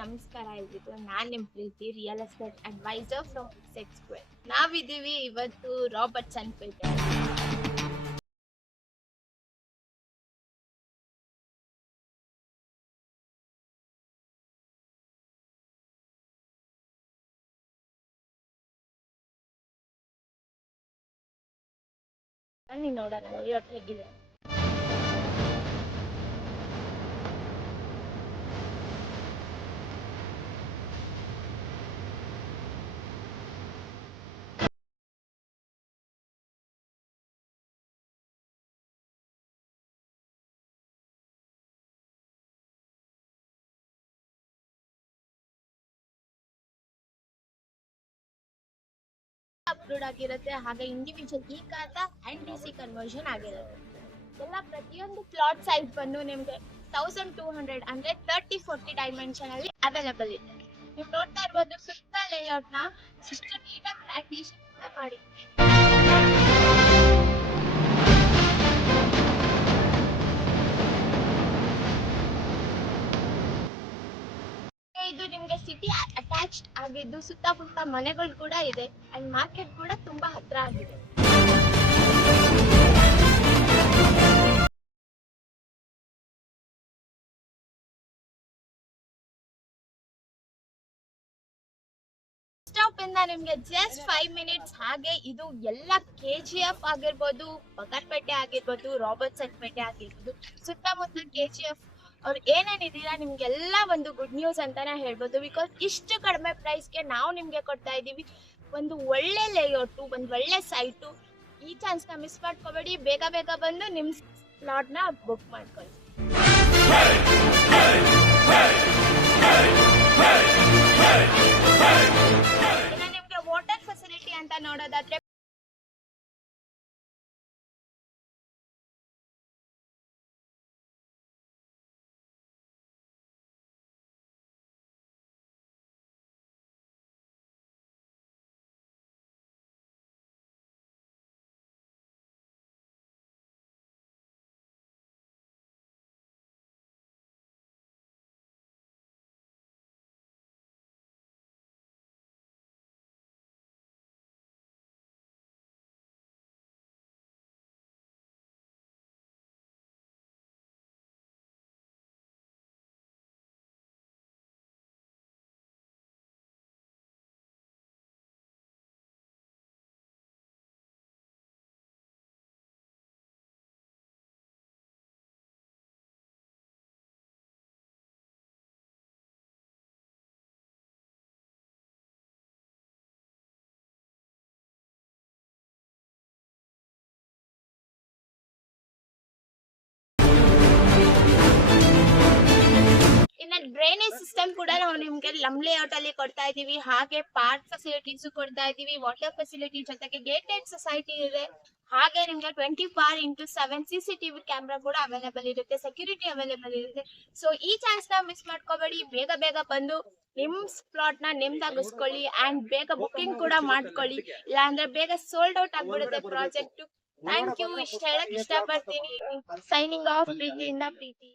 ನಮಸ್ಕಾರ ಎಲ್ರಿಗೂ. ನಾನ್ ನಿಮ್ Preethi real estate advisor from set square. ನಾವಿದ್ದೀವಿ ಇವತ್ತು ರಾಬರ್ಟ್ಸನ್ ಪೇಟೆ. ಬನ್ನಿ ನೋಡೋಣ ಇವತ್ತು ಹೇಗಿದೆ. ಅಪ್ಲೋಡ್ ಆಗಿರುತ್ತೆ, ಹಾಗೆ ಇಂಡಿವಿಜುವಲ್ ಇ ಖಾತಾ ಅಂಡ್ ಡಿಸಿ ಕನ್ವರ್ಷನ್ ಆಗಿರುತ್ತೆ. ಎಲ್ಲ ಪ್ರತಿಯೊಂದು ಪ್ಲಾಟ್ ಸೈಜ್ ಬಂದು ನಿಮ್ಗೆ 1200 ಅಂದ್ರೆ 30-40 ಡೈಮೆನ್ಷನ್ ಅಲ್ಲಿ ಅವೈಲೇಬಲ್ ಇದೆ. ನೀವು ನೋಡ್ತಾ ಇರ್ಬೋದು ಸುತ್ತ ಲೇಔಟ್ ನ ಇಷ್ಟು ನೀಟಾಗಿ ಪ್ರಾಕ್ಟೀಸ್ ಮಾಡಿ. ಇದು ನಿಮ್ಗೆ ಸಿಟಿ ಅಟ್ಯಾಚ್ಡ್ ಆಗಿದ್ದು ಸುತ್ತಮುತ್ತ ಮನೆಗಳು ಕೂಡ ಇದೆ ಅಂಡ್ ಮಾರ್ಕೆಟ್ ಕೂಡ ತುಂಬಾ ಹತ್ರ ಆಗಿದೆ. ಸ್ಟಾಪ್ ಇಂದ ನಿಮ್ಗೆ ಜಸ್ಟ್ 5 ಮಿನಿಟ್ಸ್. ಹಾಗೆ ಇದು ಎಲ್ಲ KGF ಆಗಿರ್ಬೋದು, ಬಗರ್ಪೇಟೆ ಆಗಿರ್ಬೋದು, ರಾಬರ್ಟ್ಸನ್ ಪೇಟೆ ಆಗಿರ್ಬೋದು, ಸುತ್ತಮುತ್ತ KGF ಅವ್ರು ಏನೇನಿದ್ದೀರಾ ನಿಮ್ಗೆಲ್ಲ ಒಂದು ಗುಡ್ ನ್ಯೂಸ್ ಅಂತಾನೆ ಹೇಳ್ಬೋದು. ಬಿಕಾಸ್ ಇಷ್ಟು ಕಡಿಮೆ ಪ್ರೈಸ್ಗೆ ನಾವು ನಿಮ್ಗೆ ಕೊಡ್ತಾ ಇದ್ದೀವಿ ಒಂದು ಒಳ್ಳೆ ಲೇಔಟು, ಒಂದು ಒಳ್ಳೆ ಸೈಟು. ಈ ಚಾನ್ಸ್ ನ ಮಿಸ್ ಮಾಡ್ಕೋಬೇಡಿ. ಬೇಗ ಬೇಗ ಬಂದು ನಿಮ್ ಪ್ಲಾಟ್ ನ ಬುಕ್ ಮಾಡ್ಕೊಳ್ಳಿ. ಇನ್ನು ನಿಮ್ಗೆ ವಾಟರ್ ಫೆಸಿಲಿಟಿ ಅಂತ ನೋಡೋದಾದ್ರೆ ಡ್ರೈನೇಜ್ ಸಿಸ್ಟಮ್ ಕೂಡ ನಾವು ನಿಮ್ಗೆ ಲಮ್ ಲೇಔಟ್ ಅಲ್ಲಿ ಕೊಡ್ತಾ ಇದೀವಿ. ಹಾಗೆ ಪಾರ್ಕ್ ಫೆಸಿಲಿಟೀಸ್ ಕೊಡ್ತಾ ಇದೀವಿ, ವಾಟರ್ ಫೆಸಿಲಿಟಿ ಜೊತೆಗೆ ಗೇಟೆಡ್ ಸೊಸೈಟಿ ಇದೆ. ಹಾಗೆ ನಿಮ್ಗೆ 24x7 CCTV ಕ್ಯಾಮ್ರಾ ಕೂಡ ಅವೈಲೇಬಲ್ ಇರುತ್ತೆ, ಸೆಕ್ಯೂರಿಟಿ ಅವೈಲೇಬಲ್ ಇರುತ್ತೆ. ಸೊ ಈ ಚಾನ್ಸ್ ನ ಮಿಸ್ ಮಾಡ್ಕೋಬೇಡಿ. ಬೇಗ ಬೇಗ ಬಂದು ನಿಮ್ ಪ್ಲಾಟ್ ನ ನಿಮ್ದಾಗಿಸ್ಕೊಳ್ಳಿ ಅಂಡ್ ಬೇಗ ಬುಕಿಂಗ್ ಕೂಡ ಮಾಡ್ಕೊಳ್ಳಿ. ಇಲ್ಲ ಅಂದ್ರೆ ಬೇಗ ಸೋಲ್ಡ್ ಔಟ್ ಆಗ್ಬಿಡುತ್ತೆ ಪ್ರಾಜೆಕ್ಟ್. Thank you. ಇಷ್ಟ ಹೇಳಕ್ ಇಷ್ಟಪಡ್ತೀನಿ. ಸೈನಿಂಗ್ ಆಫ್, ಪ್ರೀತಿಯಿಂದ ಪ್ರೀತಿ.